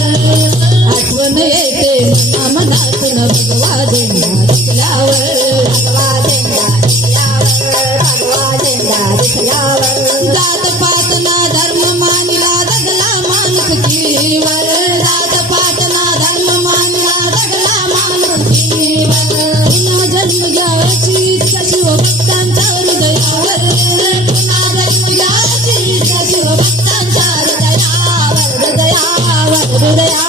आठवण येते मनातून भगवा झेंडा दिसल्यावर जात पात ना धर्म मानिला जगला माणुसकीवर जात पात ना धर्म मानिला जगला माणुसकीवर पुन्हा जन्म घ्यायची इच्छा शिवभक्तांच्या हृदयावर पुन्हा जन्म घ्यायची इच्छा शिवभक्तांच्या हृदयावर माझ्या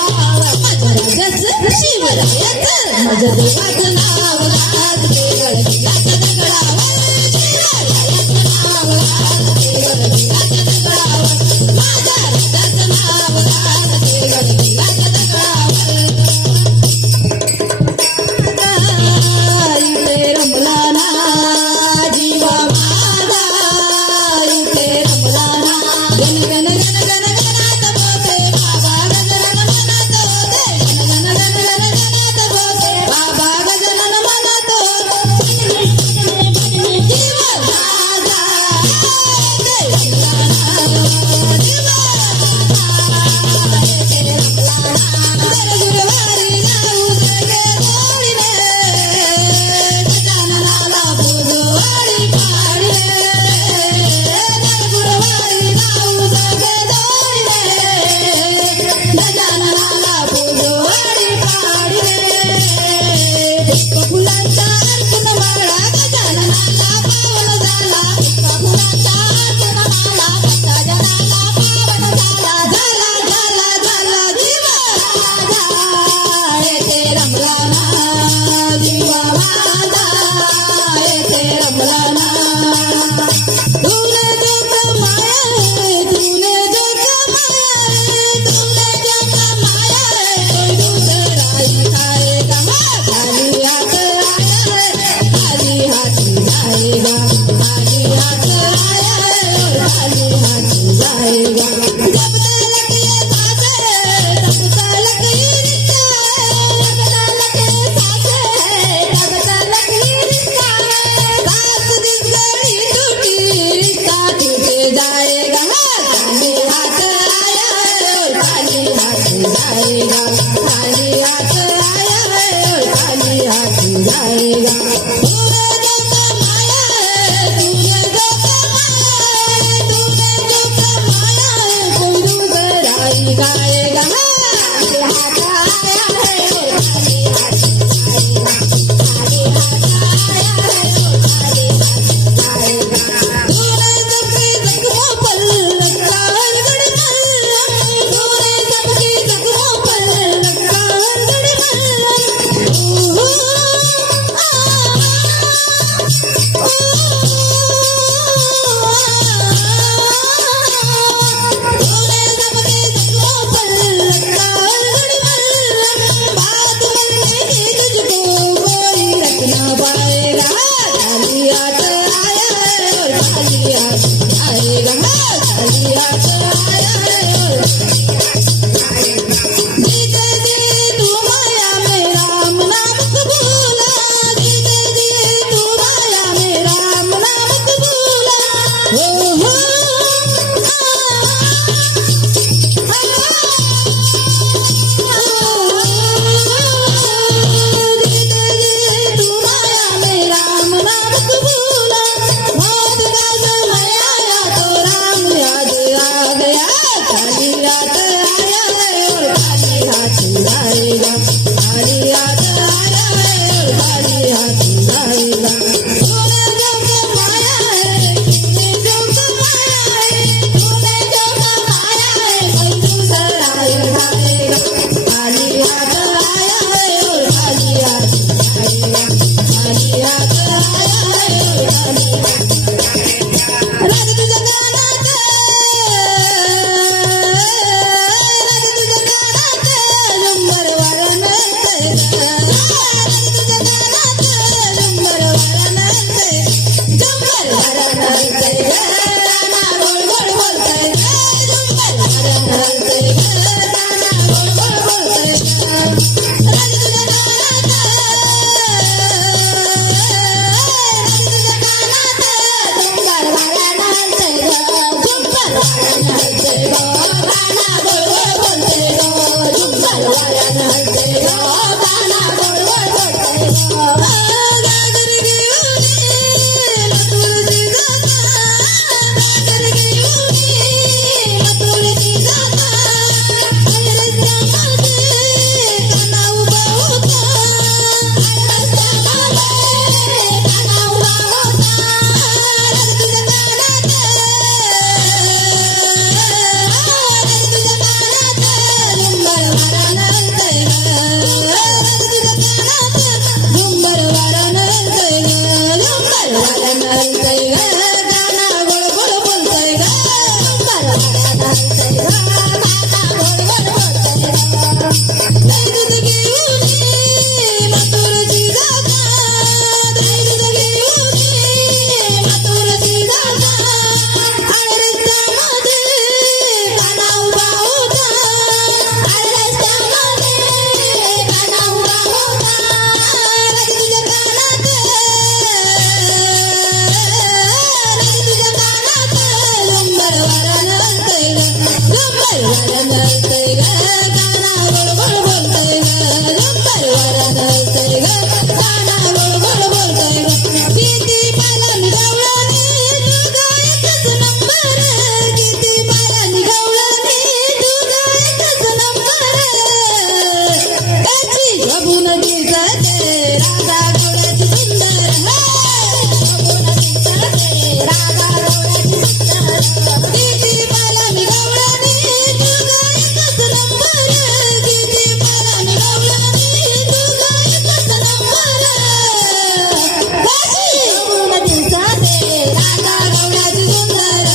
राजाचं शिवरायाचं माझ्या देवाचं नाव गाजते गडगडाच्या दगडावर शिवरायाचं नाव गाजते गडगडाच्या दगडावर माझ्या राजाचं नाव गाजते गडगडाच्या दगडावर इथे रमला ना जीवा माझा इथे रमला ना गण गण गण गण गणात बोते बाबा गजरण मनात होते गण गण गण गण गणात बोते बाबा गजरण दिसते राधा गवळ्याची सुंदर शोभून दिसते राधा गवळ्याची सुंदर किती पाला मी गवळणी तू ग एकच नंबर किती पाला मी गवळणी तू ग एकच नंबर काशी शोभून दिसते राधा गवळ्याची सुंदर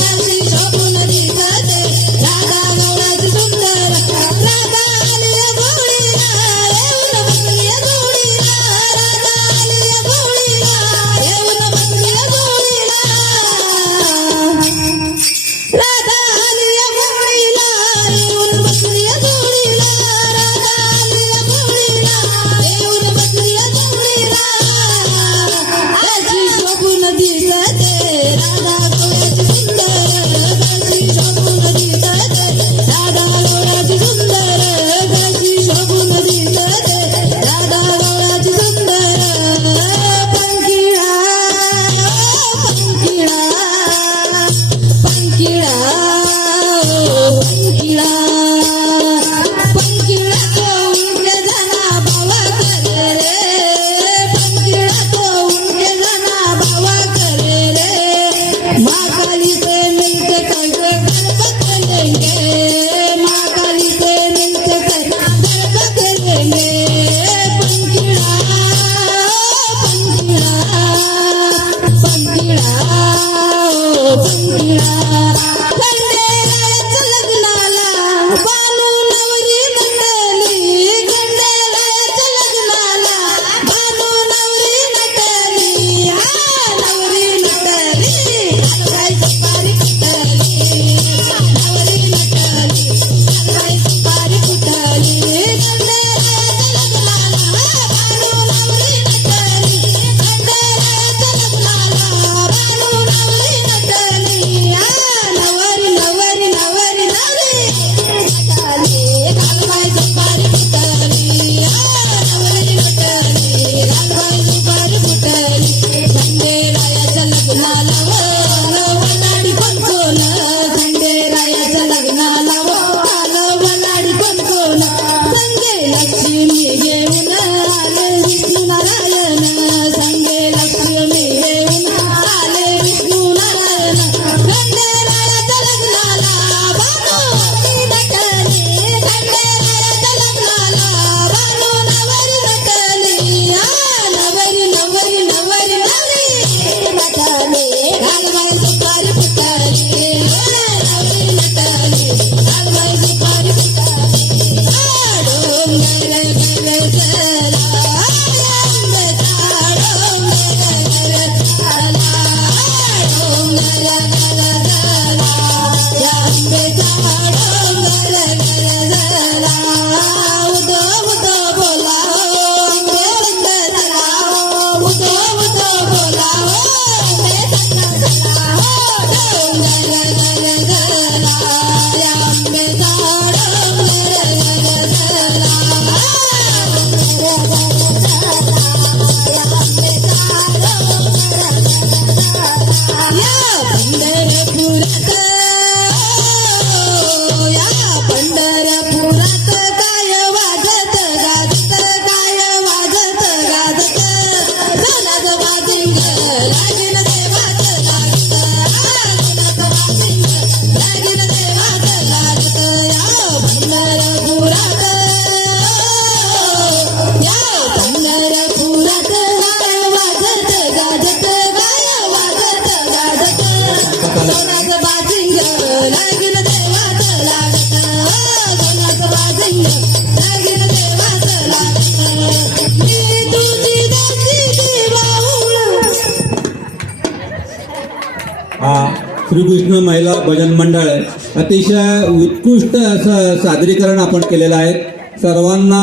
काशी शोभून दिसते राधा गवळ्याची सुंदर राधा आलिया गवळीला येऊन बसली गवळीला राधा आलिया गवळीला येऊन बसली गवळीला राधा आलिया गवळीला येऊन बसली गवळीला राधा आलिया गवळीला येऊन बसली गवळीला काशी शोभून दिसते राधा गवळ्याची सुंदर काशी शोभून दिसते राधा गवळ्याची सुंदर काशी शोभून दिसते राधा गवळ्याची सुंदर पंखिळा पंखिळा पंखिळा पंखिळा पंखिळा तो उनके जाना बाबा करे रे पंखिळा तो उनके जाना बाबा करे रे माँ काली से मिलके करके गरबा खेलेंगे माँ काली से मिलके करके गरबा खेलेंगे पंखिळा पंखिळा पंखिळा पंखिळा खंडेरायाच्या लग्नाला बानू नवरी नटली खंडेरायाच्या लग्नाला बानू नवरी नटली हा नवरी नटली हलवाई सुपारी कुटली नवरी नटली हलवाई सुपारी कुटली खंडेरायाच्या लग्नाला बानू नवरी नटली खंडेरायाच्या लग्नाला बानू नवरी नटली हा नवरी नवरी नवरी नवरी नटली हलवाई सुपारी कुटली हा नवरी नटली हलवाई सुपारी कुटली खंडेरायाच्या लग्नाला वलाडी कोण कोण खंडेरायाच्या लग्नाला वलाडी कोण कोण संगे लक्ष्मी घेऊन आले विष्णू नारायण संगे लक्ष्मी घेऊन आले विष्णू नारायण खंडेरायाच्या लग्नाला बानू नटली खंडेरायाच्या लग्नाला बानू नवरी नटली हा नवरी नवरी नवरी नवरी नटली हलवाई सुपारी फुटली नवरी नटली हलवाई सुपारी फुटली डोंगर घर चला आंब्याचा डोंगर घर चला डोंगर घर चला आंब्याचा डोंगर घर चला उदो उदो बोला आंबे संग चला उदो उदो बोला आंबे संग चला डोंगर घर चला आंब्याचा डोंगर घर चला या पंढरपुरात काय वाजत गाजत काय वाजत गाजत सोनाच वाजिंग लागीन देवाच लागत सोनाच वाजिंग लागीन देवाच लागत या पंढरपुरात काय वाजत गाजत काय वाजत गाजत सोनाच वाजिंग लागीन देवाच लागत सोनाच वाजिंग लागीन देवाच लागत मी तुझी दासी देवाहुळ हा श्रीकृष्ण महिला भजन मंडळ अतिशय उत्कृष्ट असं सादरीकरण आपण केलेलं आहे सर्वांना